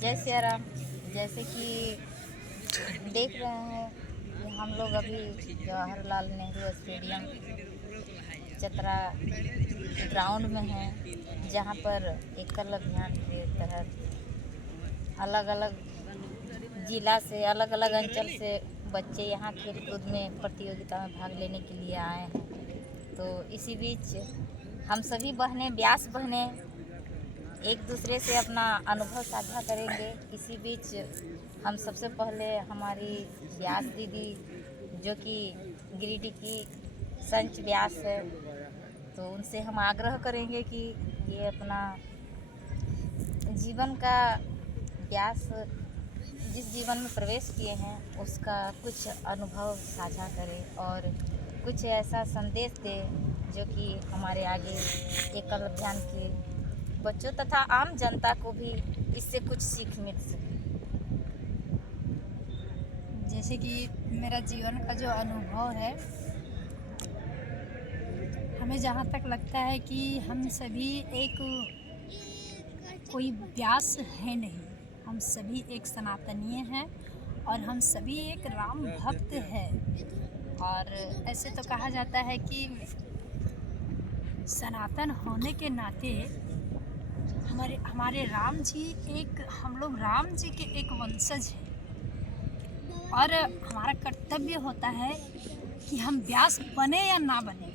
जय सिया राम। जैसे कि देख रहे हैं कि हम लोग अभी जवाहरलाल नेहरू स्टेडियम चतरा ग्राउंड में हैं, जहां पर एकल अभियान के तहत अलग अलग जिला से, अलग अलग अंचल से बच्चे यहाँ खेलकूद में प्रतियोगिता में भाग लेने के लिए आए हैं। तो इसी बीच हम सभी बहनें, ब्यास बहनें एक दूसरे से अपना अनुभव साझा करेंगे। इसी बीच हम सबसे पहले हमारी ब्यास दीदी, जो कि गिरिडीह की संच ब्यास है, तो उनसे हम आग्रह करेंगे कि ये अपना जीवन का ब्यास, जिस जीवन में प्रवेश किए हैं उसका कुछ अनुभव साझा करें और कुछ ऐसा संदेश दें जो कि हमारे आगे एकल अभियान के बच्चों तथा आम जनता को भी इससे कुछ सीख मिल सके। जैसे कि मेरा जीवन का जो अनुभव है, हमें जहाँ तक लगता है कि हम सभी एक कोई व्यास है नहीं, हम सभी एक सनातनीय हैं और हम सभी एक राम भक्त हैं। और ऐसे तो कहा जाता है कि सनातन होने के नाते हमारे राम जी हम लोग राम जी के एक वंशज हैं और हमारा कर्तव्य होता है कि हम व्यास बने या ना बने,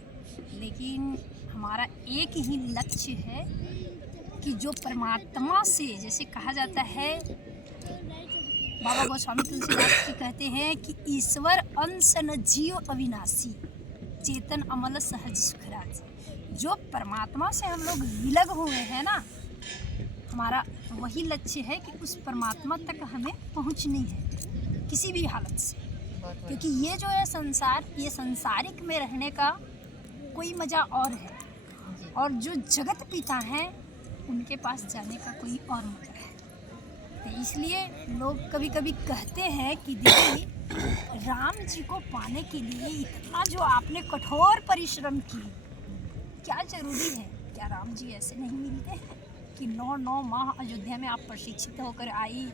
लेकिन हमारा एक ही लक्ष्य है कि जो परमात्मा से, जैसे कहा जाता है, बाबा गोस्वामी तुलसीदास जी कहते हैं कि ईश्वर अंश न जीव अविनाशी, चेतन अमल सहज सुखराज। जो परमात्मा से हम लोग विलग हुए हैं ना, हमारा वही लक्ष्य है कि उस परमात्मा तक हमें पहुंचनी है किसी भी हालत से। क्योंकि ये जो है संसार, ये संसारिक में रहने का कोई मज़ा और है, और जो जगत पिता हैं उनके पास जाने का कोई और मज़ा है। तो इसलिए लोग कभी कभी कहते हैं कि दीदी, राम जी को पाने के लिए इतना जो आपने कठोर परिश्रम की, क्या ज़रूरी है? क्या राम जी ऐसे नहीं मिलते हैं कि 9 माह अयोध्या में आप प्रशिक्षित होकर आई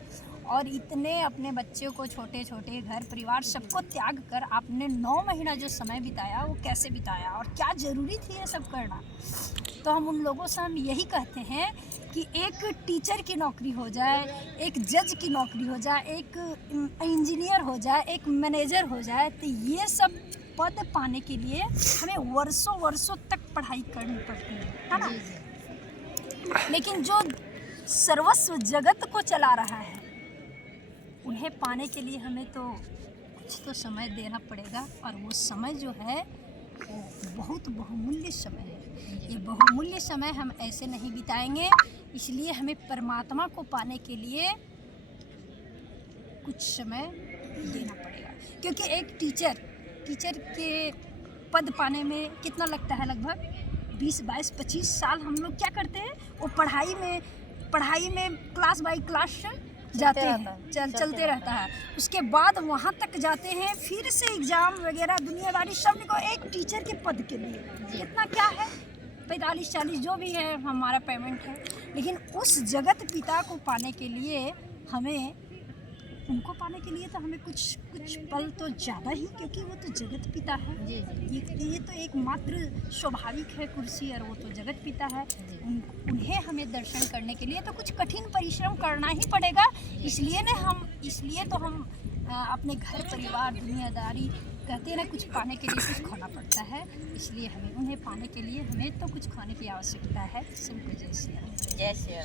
और इतने अपने बच्चों को, छोटे छोटे घर परिवार सबको त्याग कर आपने 9 महीना जो समय बिताया, वो कैसे बिताया और क्या ज़रूरी थी ये सब करना? तो हम उन लोगों से हम यही कहते हैं कि एक टीचर की नौकरी हो जाए, एक जज की नौकरी हो जाए, एक इंजीनियर हो जाए, एक मैनेजर हो जाए, तो ये सब पद पाने के लिए हमें वर्षों वर्षों तक पढ़ाई करनी पड़ती है ना? लेकिन जो सर्वस्व जगत को चला रहा है, उन्हें पाने के लिए हमें तो कुछ तो समय देना पड़ेगा, और वो समय जो है वो बहुत बहुमूल्य समय है। ये बहुमूल्य समय हम ऐसे नहीं बिताएंगे, इसलिए हमें परमात्मा को पाने के लिए कुछ समय देना पड़ेगा। क्योंकि एक टीचर के पद पाने में कितना लगता है? लगभग 20, 22, 25 साल हम लोग क्या करते हैं, वो पढ़ाई में क्लास बाई क्लास जाते हैं, चलते रहता है। उसके बाद वहाँ तक जाते हैं, फिर से एग्ज़ाम वगैरह दुनियादारी सब को एक टीचर के पद के लिए कितना क्या है, 45-40 जो भी है हमारा पेमेंट है। लेकिन उस जगत पिता को पाने के लिए उनको पाने के लिए तो हमें कुछ पल तो ज़्यादा ही, क्योंकि वो तो जगत पिता है। ये तो एक मात्र स्वाभाविक है कुर्सी, और वो तो जगत पिता है। उन्हें हमें दर्शन करने के लिए तो कुछ कठिन परिश्रम करना ही पड़ेगा। इसलिए तो हम अपने घर परिवार दुनियादारी कहते हैं ना, कुछ पाने के लिए कुछ खोना पड़ता है। इसलिए उन्हें पाने के लिए हमें तो कुछ खाने की आवश्यकता है। सबको जय श्री राम। जय श्री राम।